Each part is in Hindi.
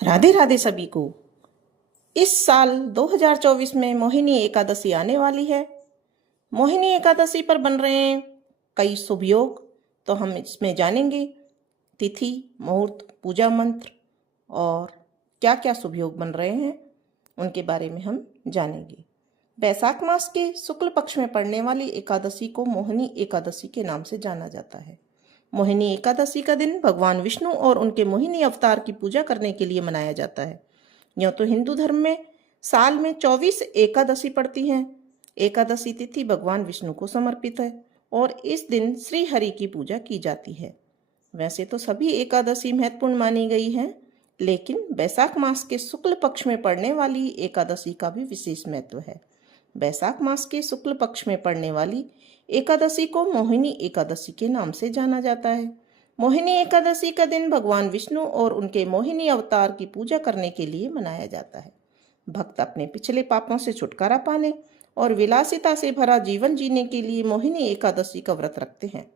राधे राधे सभी को। इस साल 2024 में मोहिनी एकादशी आने वाली है। मोहिनी एकादशी पर बन रहे हैं कई शुभ योग, तो हम इसमें जानेंगे तिथि, मुहूर्त, पूजा मंत्र और क्या क्या शुभ योग बन रहे हैं उनके बारे में हम जानेंगे। वैशाख मास के शुक्ल पक्ष में पड़ने वाली एकादशी को मोहिनी एकादशी के नाम से जाना जाता है। मोहिनी एकादशी का दिन भगवान विष्णु और उनके मोहिनी अवतार की पूजा करने के लिए मनाया जाता है। यूँ तो हिंदू धर्म में साल में 24 एकादशी पड़ती हैं। एकादशी तिथि भगवान विष्णु को समर्पित है और इस दिन श्री हरि की पूजा की जाती है। वैसे तो सभी एकादशी महत्वपूर्ण मानी गई हैं, लेकिन वैशाख मास के शुक्ल पक्ष में पड़ने वाली एकादशी का भी विशेष महत्व है। वैशाख मास के शुक्ल पक्ष में पड़ने वाली एकादशी को मोहिनी एकादशी के नाम से जाना जाता है। मोहिनी एकादशी का दिन भगवान विष्णु और उनके मोहिनी अवतार की पूजा करने के लिए मनाया जाता है। भक्त अपने पिछले पापों से छुटकारा पाने और विलासिता से भरा जीवन जीने के लिए मोहिनी एकादशी का व्रत रखते हैं।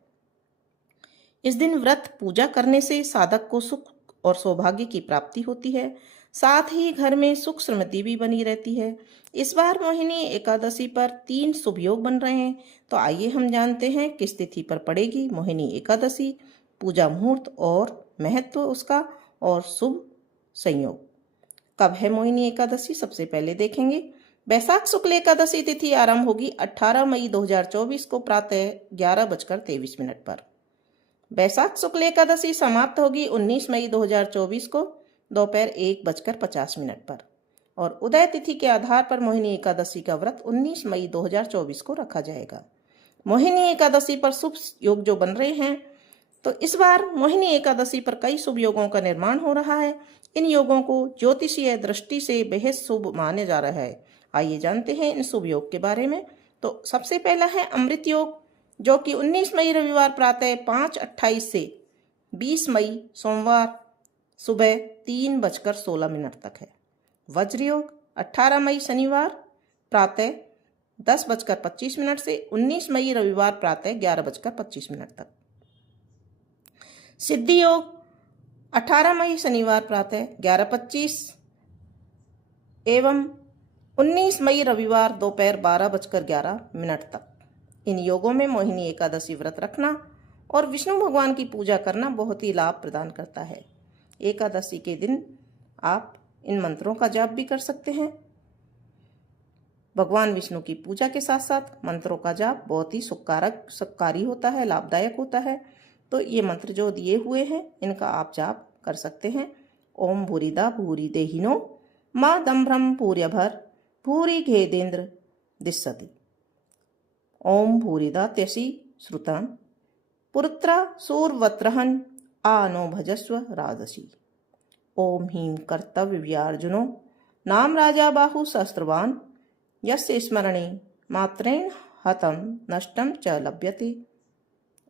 इस दिन व्रत पूजा करने से साधक को सुख और सौभाग्य की प्राप्ति होती है, साथ ही घर में सुख समृद्धि भी बनी रहती है। इस बार मोहिनी एकादशी पर 3 शुभ योग बन रहे हैं, तो आइए हम जानते हैं किस तिथि पर पड़ेगी मोहिनी एकादशी, पूजा मुहूर्त और महत्व उसका और शुभ संयोग। कब है मोहिनी एकादशी, सबसे पहले देखेंगे। वैशाख शुक्ल एकादशी तिथि आरंभ होगी 18 मई 2024 को प्रातः 11:23 पर। वैशाख शुक्ल एकादशी समाप्त होगी 19 मई 2024 को दोपहर 1:50 पर और उदय तिथि के आधार पर मोहिनी एकादशी का व्रत 19 मई 2024 को रखा जाएगा। मोहिनी एकादशी पर शुभ योग जो बन रहे हैं, तो इस बार मोहिनी एकादशी पर कई शुभ योगों का निर्माण हो रहा है। इन योगों को ज्योतिषीय दृष्टि से बेहद शुभ माने जा रहा है। आइए जानते हैं इन शुभ योग के बारे में। तो सबसे पहला है अमृत योग, जो कि 19 मई रविवार प्रातः 5:28 से 20 मई सोमवार सुबह 3:16 तक है। वज्र योग 18 मई शनिवार प्रातः 10:25 से 19 मई रविवार प्रातः 11:25 तक। सिद्धि योग 18 मई शनिवार प्रातः 11:25 एवं 19 मई रविवार दोपहर 12:11 तक। इन योगों में मोहिनी एकादशी व्रत रखना और विष्णु भगवान की पूजा करना बहुत ही लाभ प्रदान करता है। एकादशी के दिन आप इन मंत्रों का जाप भी कर सकते हैं। भगवान विष्णु की पूजा के साथ साथ मंत्रों का जाप बहुत ही सुखकारी होता है, लाभदायक होता है। तो ये मंत्र जो दिए हुए हैं इनका आप जाप कर सकते हैं। ओम भूरिदा भूरि देहिनो माँ दम्भ्रम पूर्यभर भूरि घेदेन्द्र दिशति। ओम भूरिदा त्यसि श्रुतं पुरुत्रा सूर्वत्रहन आनो भजस्व राजसी। ओम ह्रीं कर्तव्यर्जुनो नाम राजा बाहु सहस्रवान यस्य स्मरणे मात्रेण हतं नष्टं च लभ्यते।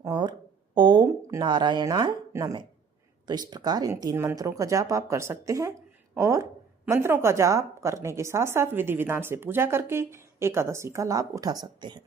और ओम नारायणाय नमः। तो इस प्रकार इन 3 मंत्रों का जाप आप कर सकते हैं और मंत्रों का जाप करने के साथ साथ विधि विधान से पूजा करके एकादशी का लाभ उठा सकते हैं।